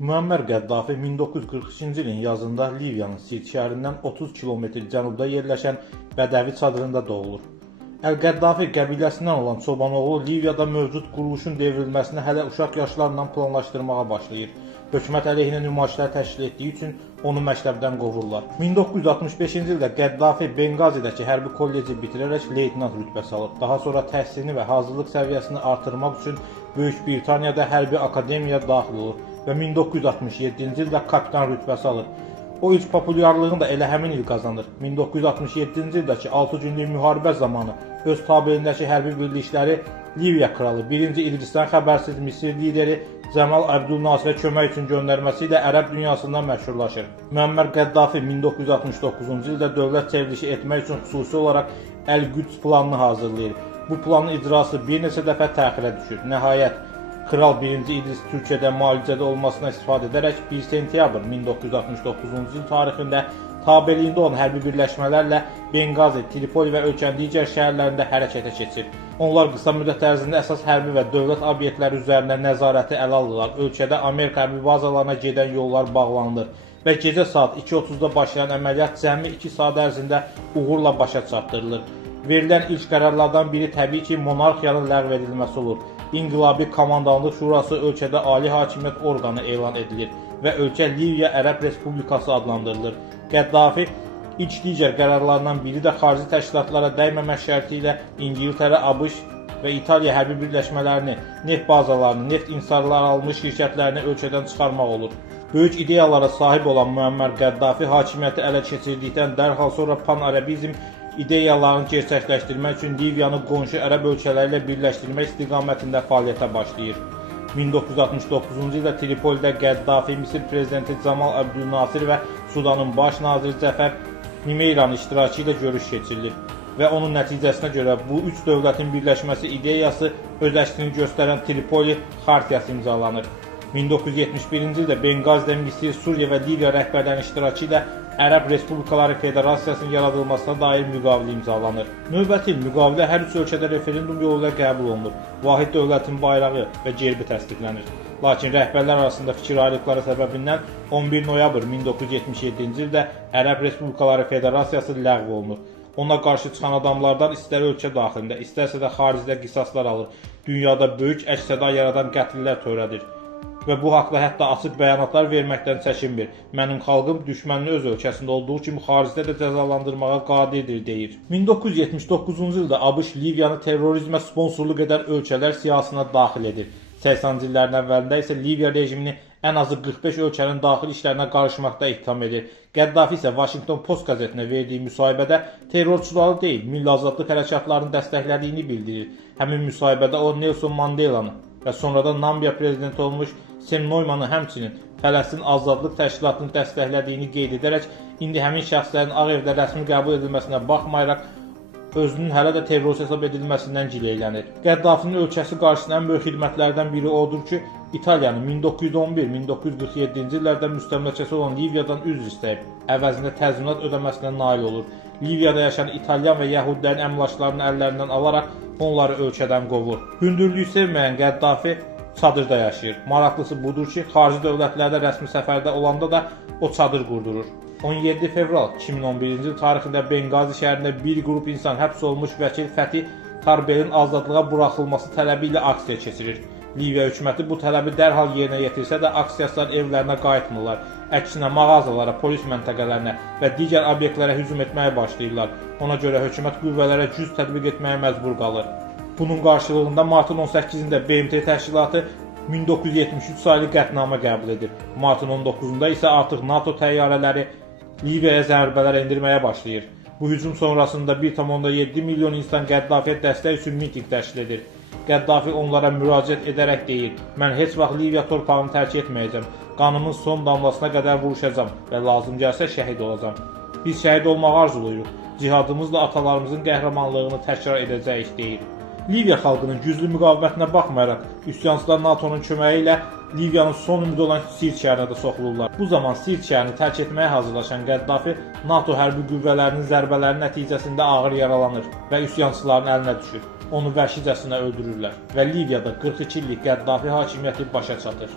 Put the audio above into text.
Muammer Qəddafi 1942-ci ilin yazında Liviyanın Sirt şəhərindən 30 km cənubda yerləşən Bədəvi çadırında doğulur. Əl-Qəddafi qəbiləsindən olan Çobanoğlu Liviyada mövcud quruluşun devrilməsini hələ uşaq yaşlarından planlaşdırmağa başlayır. Hökumət əleyhinə nümayişlər təşkil etdiyi üçün onu məktəbdən qovurlar. 1965-ci ildə Qəddafi Benqazidəki hərbi kolleci bitirərək leytenant rütbəsi alır. Daha sonra təhsilini və hazırlıq səviyyəsini artırmaq üçün Böyük Britaniyada hərbi akademiyaya daxil olur və 1967-ci ildə kapitan rütbəsi alır. O ilk populyarlığını da elə həmin il qazanır. 1967-ci ildəki 6 günlük müharibə zamanı öz tabelindəki hərbi birlikləri Liviya kralı 1-ci İdrisdən xəbərsiz Misir lideri Cəmal Əbdülnasirə kömək üçün göndərməsi ilə ərəb dünyasından məşhurlaşır. Muammer Qəddafi 1969-cu ildə dövlət çevrilişi etmək üçün xüsusi olaraq Əl-Qüds planını hazırlayır. Bu planın icrası bir neçə dəfə təxirə düşür. Nəhayət, Kral 1-ci İdris Türkiyədə müalicədə olmasına istifadə edərək 1 sentyabr 1969-cu il tarixində tabeliyində olan hərbi birləşmələrlə Benqazi, Tripoli və ölkənin digər şəhərlərində hərəkətə keçir. Onlar qısa müddət ərzində əsas hərbi və dövlət obyektləri üzərində nəzarəti ələ alırlar. Ölkədə Amerika hərbi bazalarına gedən yollar bağlanılır və gecə saat 2:30-da başlayan əməliyyat cəmi 2 saat ərzində uğurla başa çatdırılır. Verilən ilk qərarlardan biri təbii ki, monarxiyanın ləğv edilməsi olur. İnqilabi Komandanlıq Şurası ölkədə ali hakimiyyət orqanı elan edilir və ölkə Liviya Ərəb Respublikası adlandırılır. Qəddafi ilk digər qərarlarından biri də xarici təşkilatlara dəyməmək şərti ilə İngiltərə, ABŞ və İtaliya hərbi birləşmələrini, neft bazalarını, neft insarları almış şirkətlərini ölkədən çıxarmaq olur. Böyük ideyalara sahib olan Muammer Qəddafi hakimiyyəti ələ keçirdikdən dərhal sonra pan-ərəbizm ideyalarını gerçəkləşdirmək üçün Liviyanı qonşu ərəb ölkələri ilə birləşdirmək istiqamətində fəaliyyətə başlayır. 1969-cu ildə Tripolidə Qəddafi, Misir prezidenti Cəmal Əbdülnasir və Sudanın baş naziri Cəfər Nimeyranın iştirakı ilə görüş keçirilir və onun nəticəsinə görə bu üç dövlətin birləşməsi ideyası öz əksini göstərən Tripoli xartiyası imzalanır. 1971-ci ildə Benqazidə Misir, Suriya və Liviya rəhbərlərinin iştirakı ilə Ərəb Respublikaları Federasiyasının yaradılmasına dair müqavilə imzalanır. Növbəti il müqavilə hər üç ölkədə referendum yolu ilə qəbul olunur. Vahid dövlətin bayrağı və gerbi təsdiqlənir. Lakin rəhbərlər arasında fikir ayrılıqları səbəbindən 11 noyabr 1977-ci ildə Ərəb Respublikaları Federasiyası ləğv olunur. Ona qarşı çıxan adamlardan istər ölkə daxilində, istərsə də xaricdə qisaslar alır. Dünyada böyük əks-səda yaradan qətllər törədir və bu haqda hətta açıq bəyanatlar verməkdən çəkinmir. Mənim xalqım düşmənini öz ölkəsində olduğu kimi xaricdə də cəzalandırmağa qadirdir, deyir. 1979-cu ildə ABŞ Liviyanı terrorizmə sponsorluq edən ölkələr siyahısına daxil edir. 80-ci illərin əvvəlində isə Liviya rejimini ən azı 45 ölkənin daxili işlərinə qarışmaqda ittiham edir. Qəddafi isə Washington Post qəzetinə verdiyi müsahibədə terrorçuları deyil, milli azadlıq hərəkatlarını dəstəklədiyini bildirir. Həmin müsahibədə o Nelson Mandelanı və sonradan Nambiya prezidenti olmuş Sam Nuymanı həmçinin Fələstin Azadlıq Təşkilatını dəstəklədiyini qeyd edərək, indi həmin şəxslərin Ağ Evdə rəsmi qəbul edilməsinə baxmayaraq, özünün hələ də terrorist hesab edilməsindən gileylənir. Qəddafinin ölkəsi qarşısında ən böyük xidmətlərdən biri odur ki, İtaliyanın 1911-1947-ci illərdə müstəmləkəsi olan Liviyadan üzr istəyib, əvəzində təzminat ödəməsinə nail olur. Liviyada yaşayan İtalyan və Yəhudilərin əmlaklarını əllərindən alaraq onları ölkədən qovur. Hündürlüyü sevməyən Qəddafi çadırda yaşayır. Maraqlısı budur ki, xarici dövlətlərdə rəsmi səfərdə olanda da o çadır qurdurur. 17 fevral 2011-ci il tarixində Benqazi şəhərində bir qrup insan həbs olmuş vəkil Fəti Tarbelin azadlığa buraxılması tələbi ilə aksiya keçirir. Liviya hökuməti bu tələbi dərhal yerinə yetirsə də aksiyaslar evlərinə qayıtmırlar. Əksinə mağazalara, polis məntəqələrinə və digər obyektlərə hücum etməyə başlayırlar. Ona görə hökumət qüvvələrə güc tətbiq etməyə məcbur qalır. Bunun qarşılığında martın 18-də BMT təşkilatı 1973 saylı qətnamə qəbul edir. Martın 19-da isə artıq NATO təyyarələri Liviyaya zərbələr endirməyə başlayır. Bu hücum sonrasında 1,7 milyon insan Qəddafiyə dəstək üçün miting təşkil edir. Qəddafi onlara müraciət edərək deyir: "Mən heç vaxt Liviya torpağını tərk etməyəcəm. Qanımın son damlasına qədər vuruşacam və lazım gəlsə şəhid olacam. Biz şəhid olmağı arzuluyuruq. Cihadımızla atalarımızın qəhrəmanlığını təkrar edəcəyik", deyir. Liviya xalqının güclü müqavimətinə baxmayaraq, üsyançılar NATO'nun köməyi ilə Liviyanın son ümidi olan Sirt şəhərinə də soxulurlar. Bu zaman Sirt şəhərini tərk etməyə hazırlaşan Qəddafi NATO hərbi qüvvələrinin zərbələri nəticəsində ağır yaralanır və üsyançıların əlinə düşür. Onu vəhşicəsinə öldürürlər və Liviyada 42 illik Qəddafi hakimiyyəti başa çatır.